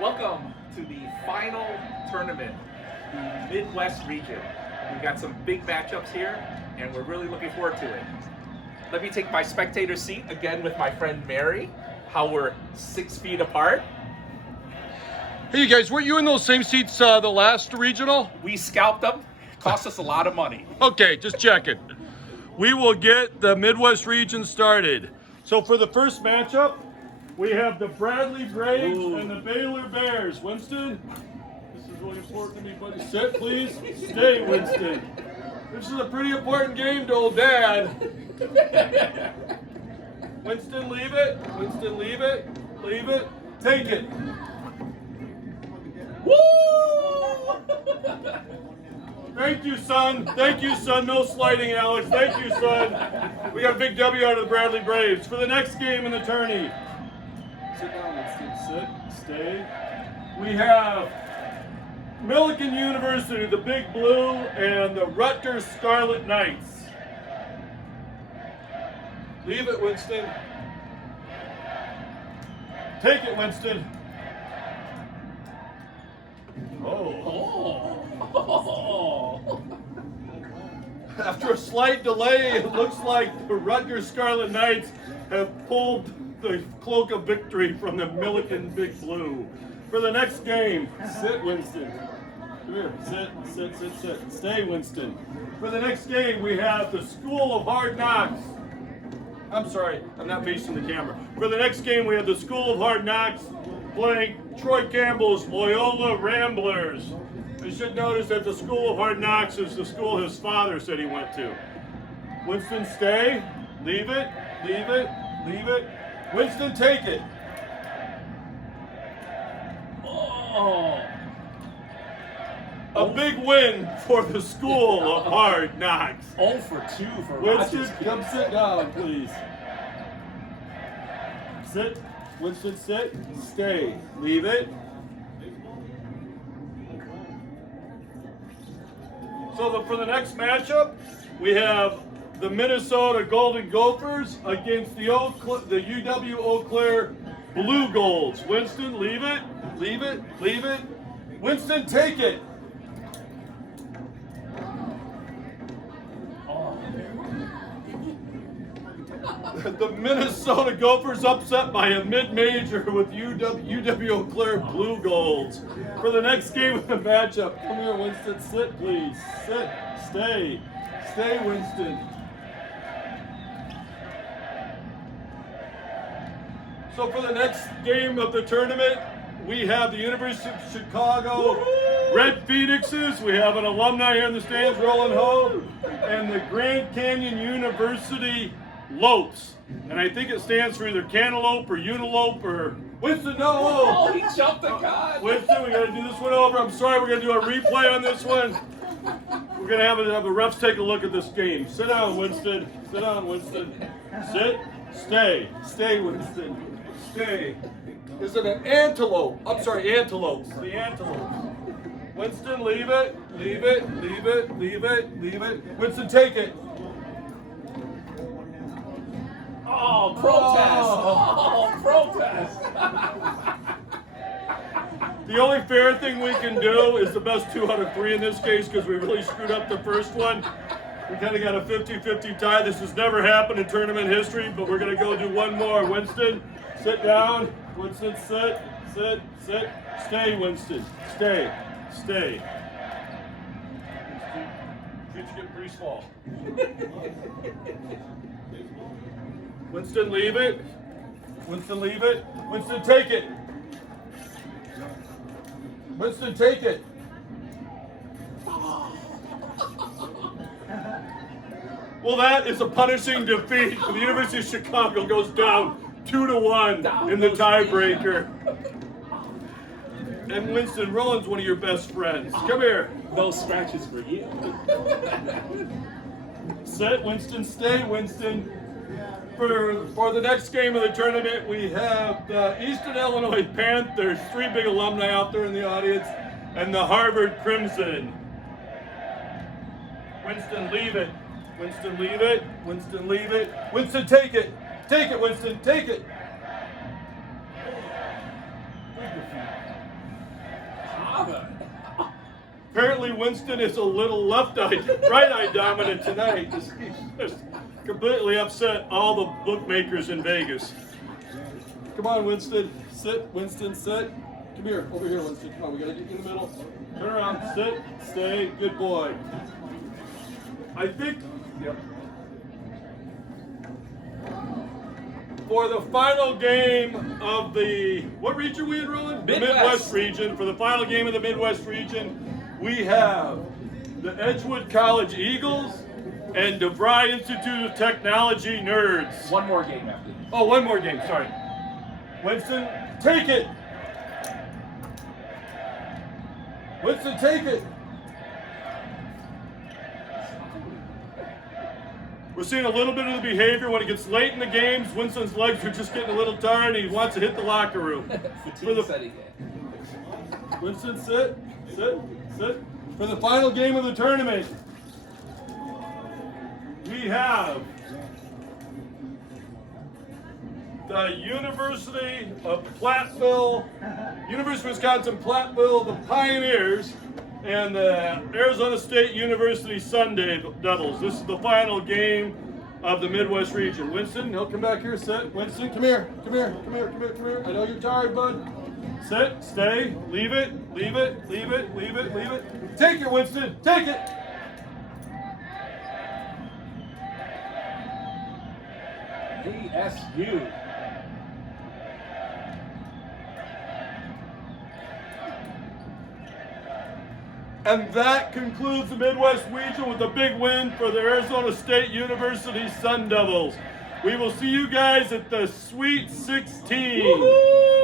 Welcome to the final tournament, the Midwest region. We've got some big matchups here, and we're really looking forward to it. Let me take my spectator seat again with my friend Mary, how we're 6 feet apart. Hey, you guys, weren't you in those same seats the last regional? We scalped them, cost us a lot of money. Okay, just checking. We will get the Midwest region started. So for the first matchup, we have the Bradley Braves and the Baylor Bears. Winston, this is really important to me, buddy. Sit, please. Stay, Winston. This is a pretty important game to old Dad. Winston, leave it. Winston, leave it. Leave it. Take it. Woo! Thank you, son. Thank you, son. No sliding, Alex. Thank you, son. We got a big W out of the Bradley Braves. For the next game in the tourney. Sit down, Winston. Sit. Stay. We have Millikan University, the Big Blue, and the Rutgers Scarlet Knights. Leave it, Winston. Take it, Winston. Oh. After a slight delay, it looks like the Rutgers Scarlet Knights have pulled the cloak of victory from the Millikan Big Blue. For the next game, sit, Winston. Come here, sit. Stay, Winston. For the next game, we have the School of Hard Knocks. I'm sorry, I'm not facing the camera. For the next game, we have the School of Hard Knocks playing Troy Campbell's Loyola Ramblers. You should notice that the School of Hard Knocks is the school his father said he went to. Winston, stay. Leave it. Leave it. Leave it. Winston, take it. Oh. A big win for the School of Hard Knocks. 0 for 2 for Winston, Rogers. come sit down, please. Sit. Winston, sit. Stay. Leave it. So for the next matchup, we have the Minnesota Golden Gophers against the UW Eau Claire Blue Golds. Winston, leave it. Leave it. Leave it. Winston, take it. The Minnesota Gophers upset by a mid-major with UW Eau Claire Blue Golds. For the next game of the matchup, come here, Winston. Sit, please. Sit. Stay. Stay, Winston. So for the next game of the tournament, we have the University of Chicago Red Phoenixes. We have an alumni here in the stands, Roland Ho, and the Grand Canyon University Lopes. And I think it stands for either cantaloupe or unilope or Winston, no! Oh, he jumped the gun! Winston, we gotta do this one over. I'm sorry, we're gonna do a replay on this one. We're gonna have the refs take a look at this game. Sit down, Winston. Sit down, Winston. Sit. Stay. Stay, Winston. Stay. Is it an antelope? I'm sorry, antelopes. The antelopes. Winston, leave it. Leave it. Leave it. Leave it. Leave it. Winston, take it. Oh, protest! Oh, protest! The only fair thing we can do is the best 2 out of 3 in this case because we really screwed up the first one. We kind of got a 50-50 tie. This has never happened in tournament history, but we're going to go do one more. Winston, sit down. Winston, sit, sit, sit. Stay, Winston. Stay, stay. Streets get pretty small. Winston, leave it. Winston, leave it. Winston, take it. Winston, take it. Well, that is a punishing defeat. The University of Chicago goes down 2-1 in the tiebreaker. And Winston, Roland's one of your best friends. Come here. No scratches for you. Sit, Winston. Stay, Winston. For the next game of the tournament, we have the Eastern Illinois Panthers, 3 big alumni out there in the audience, and the Harvard Crimson. Winston, leave it. Winston, leave it. Winston, leave it. Winston, take it. Take it, Winston. Take it. Apparently Winston is a little right-eye dominant tonight. He's just completely upset all the bookmakers in Vegas. Come on, Winston. Sit, Winston, sit. Come here, over here, Winston. Come on, we gotta get you in the middle. Turn around, sit, stay, good boy. I think, yep. For the final game of the, what region we in, Roland? Midwest. The Midwest region. For the final game of the Midwest region, we have the Edgewood College Eagles and DeVry Institute of Technology Nerds. One more game after this. Oh, one more game, sorry. Winston, take it. Winston, take it. We're seeing a little bit of the behavior when it gets late in the games. Winston's legs are just getting a little tired and he wants to hit the locker room. Fatigue setting in. Winston, sit, sit, sit. For the final game of the tournament, we have the University of Wisconsin Platteville, the Pioneers, and the Arizona State University Sun Devils. This is the final game of the Midwest region. Winston, he'll come back here, sit. Winston, come here, come here, come here, come here, come here. I know you're tired, bud. Sit, stay, leave it, leave it, leave it, leave it, leave it. Take it, Winston, take it. DSU. And that concludes the Midwest region with a big win for the Arizona State University Sun Devils. We will see you guys at the Sweet 16. Woo-hoo!